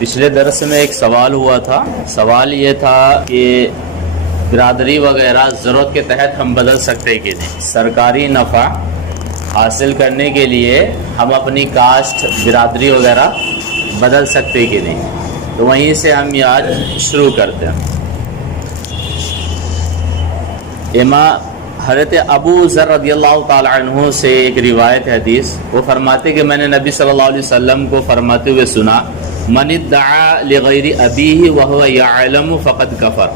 پچھلے درس میں ایک سوال ہوا تھا. سوال یہ تھا کہ برادری وغیرہ ضرورت کے تحت ہم بدل سکتے کہ نہیں. سرکاری نفع حاصل کرنے کے لیے ہم اپنی کاسٹ برادری وغیرہ بدل سکتے کہ نہیں. تو وہیں سے ہم یہ آج شروع کرتے ہیں. حضرت ابو ذر رضی اللہ تعالی عنہ سے ایک روایت حدیث، وہ فرماتے کہ میں نے نبی صلی اللہ علیہ وسلم کو فرماتے ہوئے سنا، من ادعا لغیر ابیہ وہو یعلم فقد کفر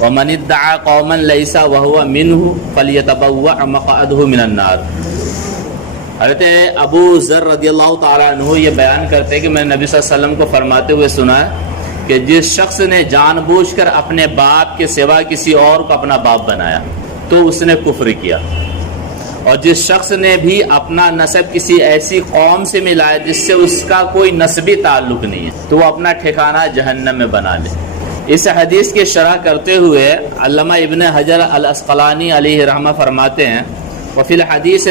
ومن ادعا قوما لیس وہو منہ فلیتبوأ مقعدہ من النار. حضرت ابو ذر رضی اللہ تعالی عنہ یہ بیان کرتے کہ میں نے نبی صلی اللہ علیہ وسلم کو فرماتے ہوئے سنا کہ جس شخص نے جان بوجھ کر اپنے باپ کے سوا کسی اور کو اپنا باپ بنایا تو اس نے کفر کیا، اور جس شخص نے بھی اپنا نسب کسی ایسی قوم سے ملایا جس سے اس کا کوئی نسبی تعلق نہیں ہے تو وہ اپنا ٹھکانہ جہنم میں بنا لے. اس حدیث کی شرح کرتے ہوئے علامہ ابن حجر العسقلانی علیہ رحمہ فرماتے ہیں، وفی الحدیث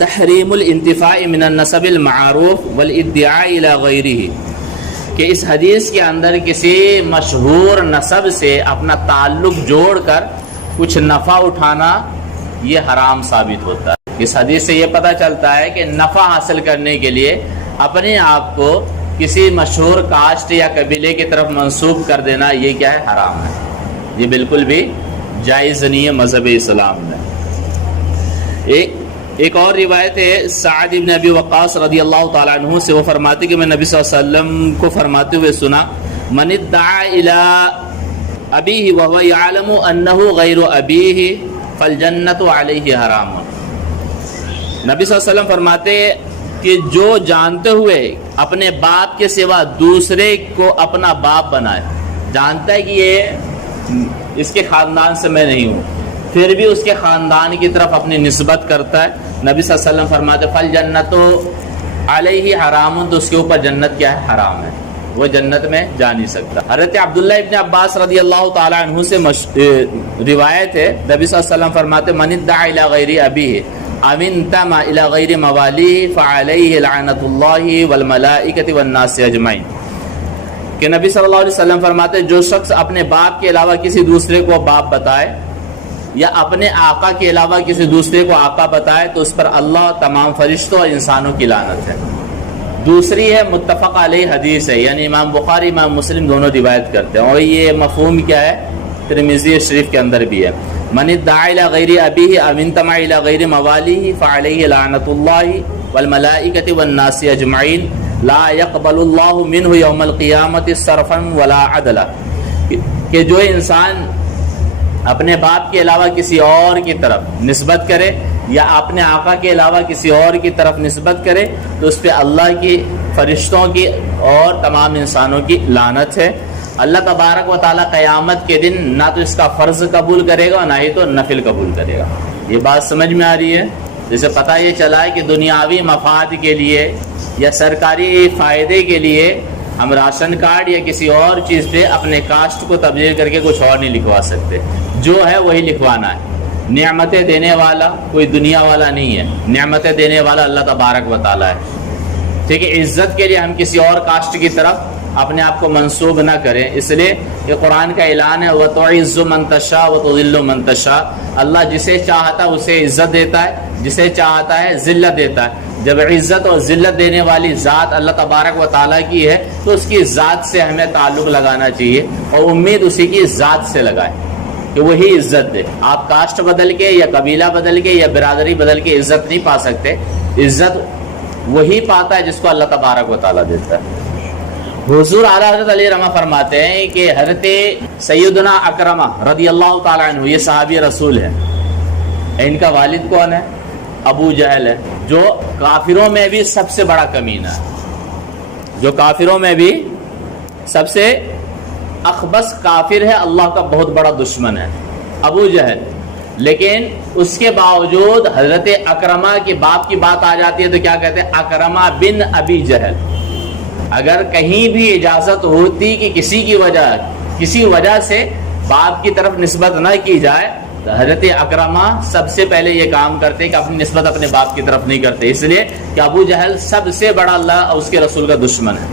تحریم الانتفاع من النسب المعروف والادعاء الى غیرہ، کہ اس حدیث کے اندر کسی مشہور نسب سے اپنا تعلق جوڑ کر کچھ نفع اٹھانا یہ حرام ثابت ہوتا ہے. اس حدیث سے یہ پتہ چلتا ہے کہ نفع حاصل کرنے کے لیے اپنے آپ کو کسی مشہور کاسٹ یا قبیلے کی طرف منسوب کر دینا یہ کیا ہے؟ حرام ہے. یہ بالکل بھی جائز نہیں ہے مذہب اسلام میں. ایک اور روایت ہے سعد بن ابی وقاص رضی اللہ تعالی عنہ سے، وہ فرماتے کہ میں نبی صلی اللہ علیہ وسلم کو فرماتے ہوئے سنا، من ادعا الی ابیہ وہو یعلم انہ غیر ابیہ فالجنۃ علیہ حرام. نبی صلی اللہ علیہ وسلم فرماتے کہ جو جانتے ہوئے اپنے باپ کے سوا دوسرے کو اپنا باپ بنائے، جانتا ہے کہ یہ اس کے خاندان سے میں نہیں ہوں، پھر بھی اس کے خاندان کی طرف اپنی نسبت کرتا ہے، نبی صلی اللہ علیہ وسلم فرماتے فالجنۃ علیہ حرام، تو اس کے اوپر جنت کیا ہے؟ حرام ہے، وہ جنت میں جا نہیں سکتا. حضرت عبداللہ ابن عباس رضی اللہ تعالی عنہ سے روایت ہے، نبی صلی اللہ علیہ وسلم فرماتے من ادعا الی غیر ابیہ او انتمى الی غیر موالیہ فعلیہ لعنۃ اللہ والملائکۃ والناس اجمعین، کہ نبی صلی اللہ علیہ وسلم فرماتے جو شخص اپنے باپ کے علاوہ کسی دوسرے کو باپ بتائے یا اپنے آقا کے علاوہ کسی دوسرے کو آقا بتائے تو اس پر اللہ، تمام فرشتوں اور انسانوں کی لعنت ہے. دوسری ہے متفق علیہ حدیث ہے، یعنی امام بخاری امام مسلم دونوں روایت کرتے ہیں، اور یہ مفہوم کیا ہے؟ ترمذی شریف کے اندر بھی ہے، من ادعا الی غیر ابیہ او انتمى الی غیر موالیہ فعلیہ لعنۃ اللہ والملائکۃ والناس اجمعین لا يقبل اللہ منہ یوم القیامۃ صرفا ولا عدلا، کہ جو انسان اپنے باپ کے علاوہ کسی اور کی طرف نسبت کرے یا اپنے آقا کے علاوہ کسی اور کی طرف نسبت کرے تو اس پہ اللہ کی، فرشتوں کی اور تمام انسانوں کی لعنت ہے. اللہ تبارک و تعالیٰ قیامت کے دن نہ تو اس کا فرض قبول کرے گا نہ ہی تو نفل قبول کرے گا. یہ بات سمجھ میں آ رہی ہے؟ جیسے پتہ یہ چلا ہے کہ دنیاوی مفاد کے لیے یا سرکاری فائدے کے لیے ہم راشن کارڈ یا کسی اور چیز پہ اپنے کاسٹ کو تبدیل کر کے کچھ اور نہیں لکھوا سکتے، جو ہے وہی لکھوانا ہے. نعمتیں دینے والا کوئی دنیا والا نہیں ہے، نعمتیں دینے والا اللہ تبارک و تعالیٰ ہے. ٹھیک ہے، عزت کے لیے ہم کسی اور کاسٹ کی طرف اپنے آپ کو منسوب نہ کریں. اس لیے یہ قرآن کا اعلان ہے وَتُعِزُّ مَن تَشَاءُ وَتُذِلُّ مَن تَشَاءُ، اللہ جسے چاہتا ہے اسے عزت دیتا ہے، جسے چاہتا ہے ذلت دیتا ہے. جب عزت اور ذلت دینے والی ذات اللہ تبارک و تعالیٰ کی ہے تو اس کی ذات سے ہمیں تعلق لگانا چاہیے اور امید اسی کی ذات سے لگائیں کہ وہی عزت دے. آپ کاسٹ بدل کے یا قبیلہ بدل کے یا برادری بدل کے عزت نہیں پا سکتے. عزت وہی پاتا ہے جس کو اللہ تبارک و تعالیٰ دیتا ہے. حضور اعلیٰ حضرت علیہ رحمہ فرماتے ہیں کہ حضرت سیدنا اکرمہ رضی اللہ تعالیٰ عنہ یہ صحابی رسول ہے. ان کا والد کون ہے؟ ابو جہل ہے، جو کافروں میں بھی سب سے بڑا کمینہ ہے، جو کافروں میں بھی سب سے اخبث کافر ہے، اللہ کا بہت بڑا دشمن ہے ابو جہل. لیکن اس کے باوجود حضرت اکرمہ کے باپ کی بات آ جاتی ہے تو کیا کہتے ہیں؟ اکرمہ بن ابی جہل. اگر کہیں بھی اجازت ہوتی کہ کسی وجہ سے باپ کی طرف نسبت نہ کی جائے تو حضرت اکرمہ سب سے پہلے یہ کام کرتے کہ اپنی نسبت اپنے باپ کی طرف نہیں کرتے، اس لیے کہ ابو جہل سب سے بڑا اللہ اور اس کے رسول کا دشمن ہے.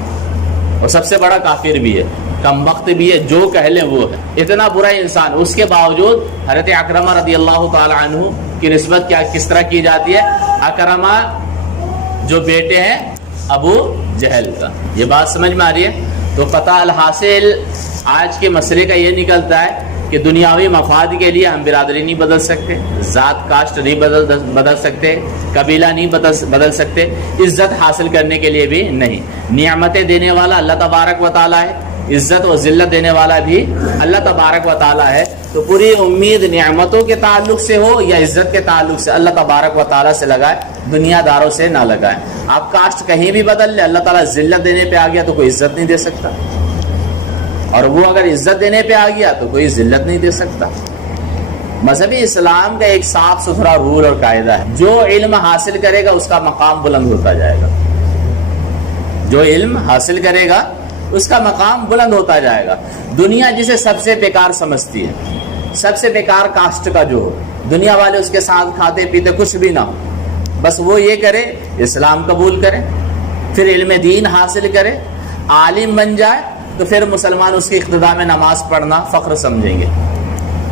اور سب سے بڑا کافر بھی ہے، کم وقت بھی ہے، جو کہہ لیں وہ ہے، اتنا برا انسان، اس کے باوجود حضرت اکرمہ رضی اللہ تعالی عنہ کی نسبت کس طرح کی جاتی ہے؟ اکرمہ جو بیٹے ہیں ابو جہل کا. یہ بات سمجھ میں آ رہی ہے؟ تو پتہ الحاصل آج کے مسئلے کا یہ نکلتا ہے کہ دنیاوی مفاد کے لیے ہم برادری نہیں بدل سکتے، ذات کاسٹ نہیں بدل سکتے، قبیلہ نہیں بدل سکتے، عزت حاصل کرنے کے لیے بھی نہیں. نعمتیں دینے والا اللہ تبارک و تعالیٰ ہے، عزت و ذلت دینے والا بھی اللہ تبارک و تعالیٰ ہے. تو پوری امید نعمتوں کے تعلق سے ہو یا عزت کے تعلق سے اللہ تبارک و تعالیٰ سے لگائے، دنیا داروں سے نہ لگائے. آپ کاسٹ کہیں بھی بدل لیں، اللہ تعالیٰ ذلت دینے پہ آ گیا تو کوئی عزت نہیں دے سکتا، اور وہ اگر عزت دینے پہ آ گیا تو کوئی ذلت نہیں دے سکتا. مذہبی اسلام کا ایک صاف ستھرا رول اور قاعدہ ہے، جو علم حاصل کرے گا اس کا مقام بلند ہوتا جائے گا. جو علم حاصل کرے گا اس کا مقام بلند ہوتا جائے گا. دنیا جسے سب سے بیکار سمجھتی ہے، سب سے بیکار کاسٹ کا جو ہو، دنیا والے اس کے ساتھ کھاتے پیتے کچھ بھی نہ ہو، بس وہ یہ کرے اسلام قبول کرے، پھر علم دین حاصل کرے، عالم بن جائے، تو پھر مسلمان اس کی اقتداء میں نماز پڑھنا فخر سمجھیں گے.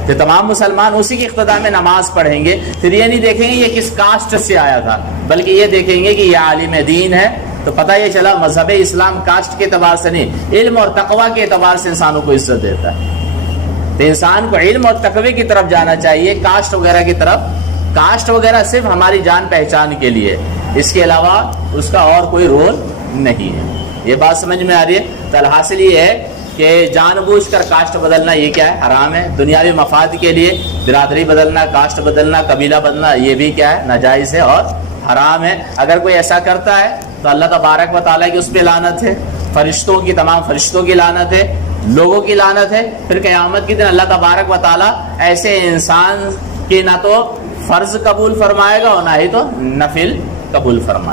پھر تمام مسلمان اسی کی اقتداء میں نماز پڑھیں گے. پھر یہ نہیں دیکھیں گے یہ کس کاسٹ سے آیا تھا، بلکہ یہ دیکھیں گے کہ یہ عالم دین ہے. تو پتہ یہ چلا مذہب اسلام کاسٹ کے اعتبار سے نہیں، علم اور تقوی کے اعتبار سے انسانوں کو عزت دیتا ہے. تو انسان کو علم اور تقوی کی طرف جانا چاہیے، کاسٹ وغیرہ کی طرف. کاسٹ وغیرہ صرف ہماری جان پہچان کے لیے، اس کے علاوہ اس کا اور کوئی رول نہیں ہے. یہ بات سمجھ میں آ رہی ہے؟ تو الحاصل یہ ہے کہ جان بوجھ کر کاسٹ بدلنا یہ کیا ہے؟ حرام ہے. دنیاوی مفاد کے لیے برادری بدلنا، کاسٹ بدلنا، قبیلہ بدلنا، یہ بھی کیا ہے؟ ناجائز ہے اور حرام ہے. اگر کوئی ایسا کرتا ہے تو اللہ تبارک و تعالیٰ کی اس پہ لعنت ہے، فرشتوں کی، تمام فرشتوں کی لعنت ہے، لوگوں کی لعنت ہے. پھر قیامت کے دن اللہ تبارک و تعالیٰ ایسے انسان کی نہ تو فرض قبول فرمائے گا اور نہ ہی تو نفل قبول فرمائے گا.